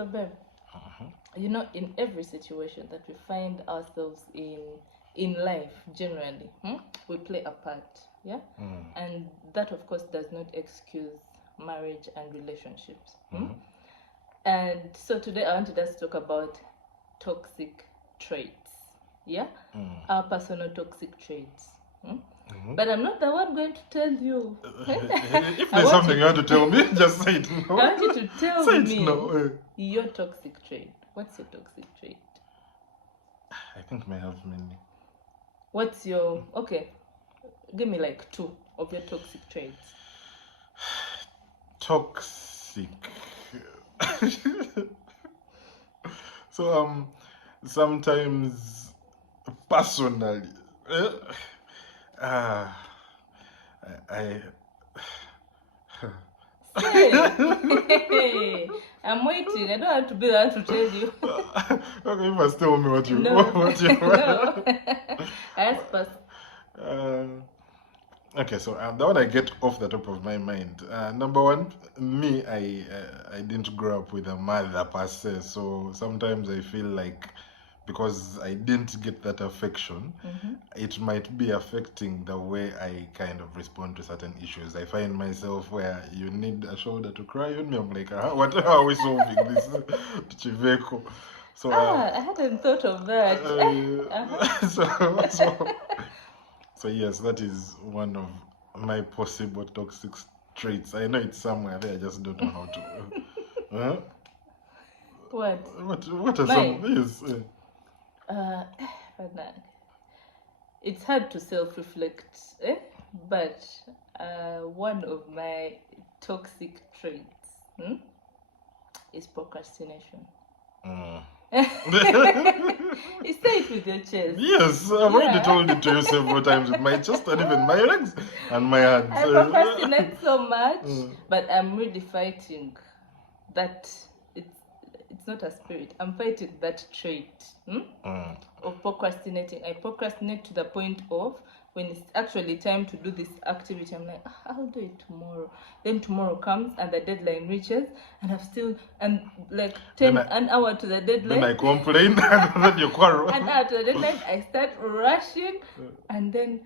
So, babe, in every situation that we find ourselves in life, generally, we play a part, yeah? And that, of course, does not excuse marriage and relationships. And so today I wanted us to talk about toxic traits, yeah? Our personal toxic traits. But I'm not the one going to tell you. If there's something you want to tell me, just say it now. I want you to tell say me it now. your toxic trait. What's your toxic trait? I think may have many. What's your... Okay, give me like 2 of your toxic traits. Toxic. So sometimes personally, I Say, I'm waiting. I don't have to be the one to tell you. Okay, you must tell me what you No. what you No. Ask first. Okay, so the one I get off the top of my mind, number one, me, I didn't grow up with a mother per se, so sometimes I feel like because I didn't get that affection, it might be affecting the way I kind of respond to certain issues. I find myself where you need a shoulder to cry on me. I'm like, what? How are we solving this? Chiveko. So, I hadn't thought of that. So yes, that is one of my possible toxic traits. I know it's somewhere there. I just don't know how to. What? What are Mine? some? Yes. But it's hard to self-reflect, but one of my toxic traits is procrastination. You say it with your chest. Yes, I've already told it to you several times with my chest and even my legs and my hands. I procrastinate so much, but I'm really fighting that it's not a spirit. I'm fighting that trait of procrastinating. I procrastinate to the point of when it's actually time to do this activity, I'm like, I'll do it tomorrow. Then tomorrow comes and the deadline reaches, and I'm like an hour to the deadline. Then I complain, and then you quarrel. An hour to the deadline, I start rushing, and then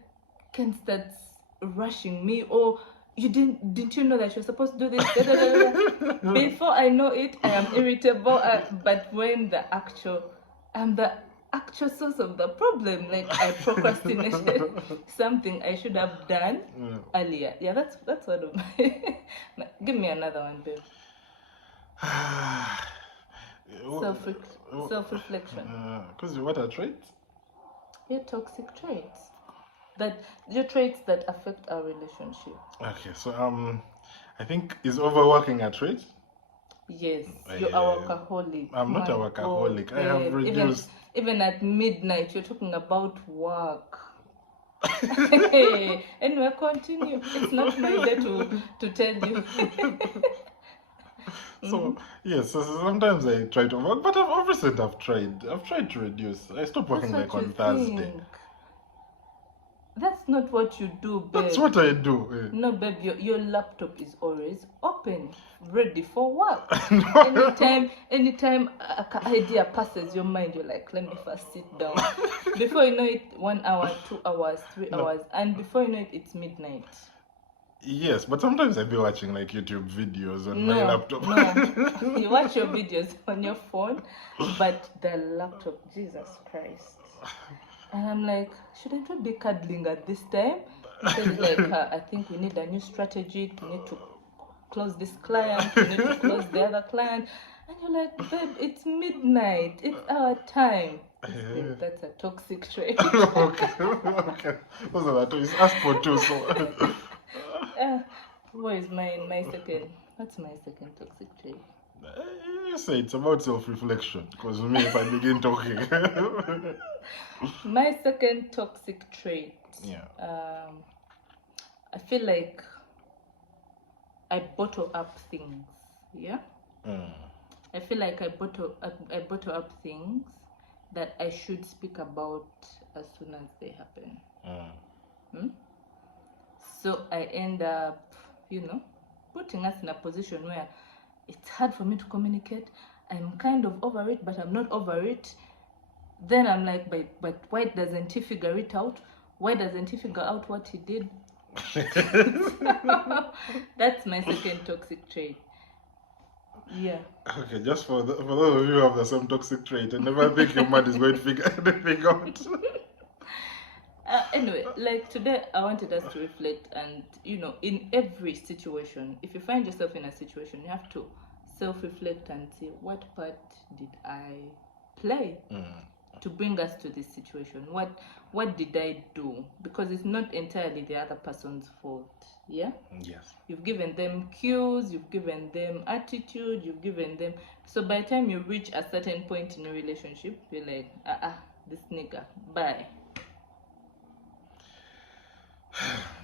Ken starts rushing me. Or didn't you know that you're supposed to do this? Before I know it, I am irritable. But when I'm the actual source of the problem, like I procrastinated something I should have done earlier. Yeah, that's one of my. Give me another one, babe. Self-reflection. Because what are traits? Your toxic traits. Your traits that affect our relationship. Okay, so I think is overworking a trait? Yes, you're a workaholic. I'm not a workaholic. I have reduced. Even at midnight, you're talking about work. Anyway, continue. It's not my day to tell you. So yes, so sometimes I try to work, but of recent I've tried to reduce. I stopped working like on Thursday. That's not what you do, babe. That's what I do. No, babe, your laptop is always open, ready for work. Anytime an idea passes your mind, you're like, let me first sit down. Before you know it, 1 hour, 2 hours, 3 hours, and before you know it, it's midnight. Yes, but sometimes I'll be watching like YouTube videos on my laptop. No, you watch your videos on your phone, but the laptop, Jesus Christ. And I'm like, shouldn't we be cuddling at this time? Because like, I think we need a new strategy. We need to close this client. We need to close the other client. And you're like, babe, it's midnight. It's our time. That's a toxic trait. Okay. Those are the toys. Ask for two. So. What is my second? What's my second toxic trait? You say it's about self-reflection. Because for me, if I begin talking. My second toxic trait. Yeah. I feel like I bottle up things. Yeah. I feel like I bottle up things that I should speak about as soon as they happen. So I end up, putting us in a position where it's hard for me to communicate. I'm kind of over it, but I'm not over it. Then I'm like, but why doesn't he figure it out? Why doesn't he figure out what he did? That's my second toxic trait. Yeah. Okay, just for those of you who have the same toxic trait, I never think your man is going to figure anything out. Anyway, like today, I wanted us to reflect, and in every situation, if you find yourself in a situation, you have to self-reflect and see, what part did I play to bring us to this situation? What did I do? Because it's not entirely the other person's fault. Yeah. Yes. You've given them cues, you've given them attitude, you've given them. So by the time you reach a certain point in a relationship, you're like, this nigga, bye.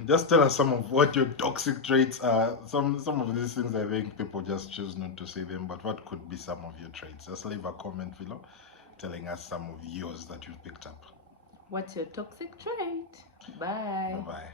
Just tell us some of what your toxic traits are. Some of these things, I think people just choose not to say them, but what could be some of your traits? Just leave a comment below telling us some of yours that you've picked up. What's your toxic trait? Bye. Bye.